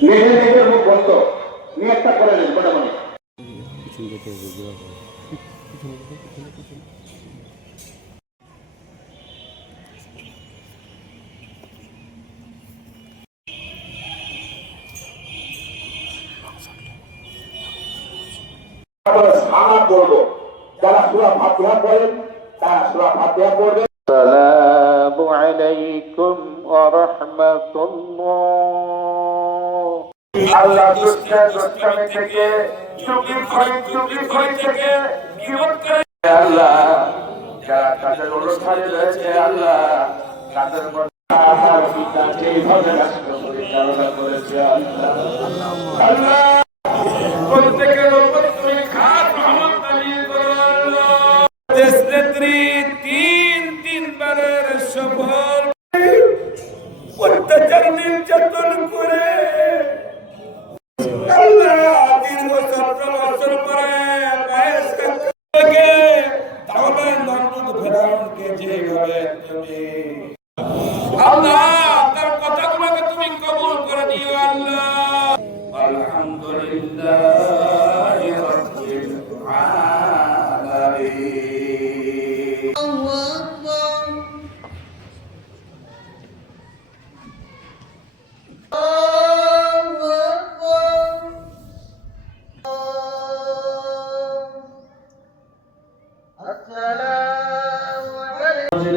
মেঘে মেঘের মুখ বন্ধ নিয়ে একটা করে নেন। মোটামুটি সালাম বলব যারা সুরা ফাতিহা পড়েন তারা সুরা ফাতিহা পড়বেন সালামু আলাইকুম ওয়া রাহমাতুল্লাহ আল্লাহ দুষ্টা দুষ্টামি থেকে চুকি খড়ি চুকি খড়ি থেকে আল্লাহ যারা তাদের অনুষ্ঠানে রয়েছে আল্লাহ তাদের আল্লাহ নন্দন যেভাবে তুমি আল্লাহ তার কথাগুলোকে তুমি কবুল করে দিও আল্লাহ। আলহামদুলিল্লাহ রাব্বিল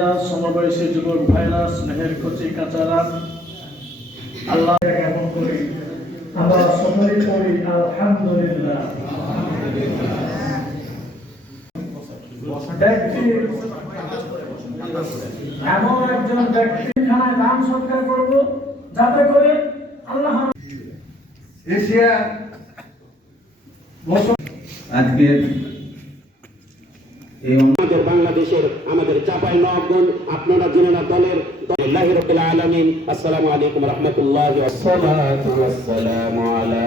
হাজিরা সমবয়সী যুবক ভাইরা স্নেহের কচি কাচারা। আল্লাহ জ্ঞাপন করি। আমরা সকলেই করি আলহামদুলিল্লাহ। ব্যক্তি এমন একজন ব্যক্তি খানায় দান সৎকার করব যাতে করে আল্লাহ এশিয়া আজকের আমাদের বাংলাদেশের আমাদের চাপাই নবগঞ্জ আপনারা জেনেনা দলের আল্লাহ রাব্বিল আলামিন, আসসালামু আলাইকুম রাহমাতুল্লাহি ওয়া সালাতু ওয়া সালামু আলা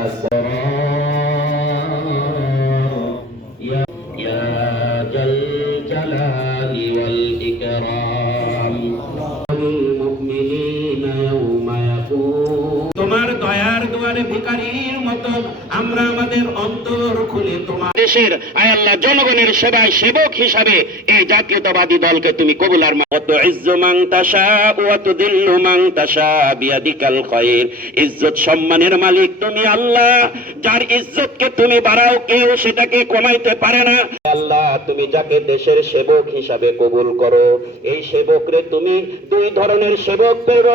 দয়ার ভিকারির মতো আমরা আমাদের অন্তর খুলে তোমার দেশের আয় আল্লাহ জনগণের সেবায় সেবক হিসাবে এই জাতীয়তাবাদী দলকে তুমি কবুলার মত ইজ্জু মাং তাশা ওয়া তুদিল্লু মাং তাশা বিয়াদিকাল খায়র ইজ্জত সম্মানের মালিক তুমি আল্লাহ। যার ইজ্জতকে তুমি বাড়াও কেউ সেটাকে কমাইতে পারে না। আল্লাহ তুমি যাকে দেশের সেবক হিসাবে কবুল করো এই সেবকরে তুমি দুই ধরনের সেবক প্রেরণ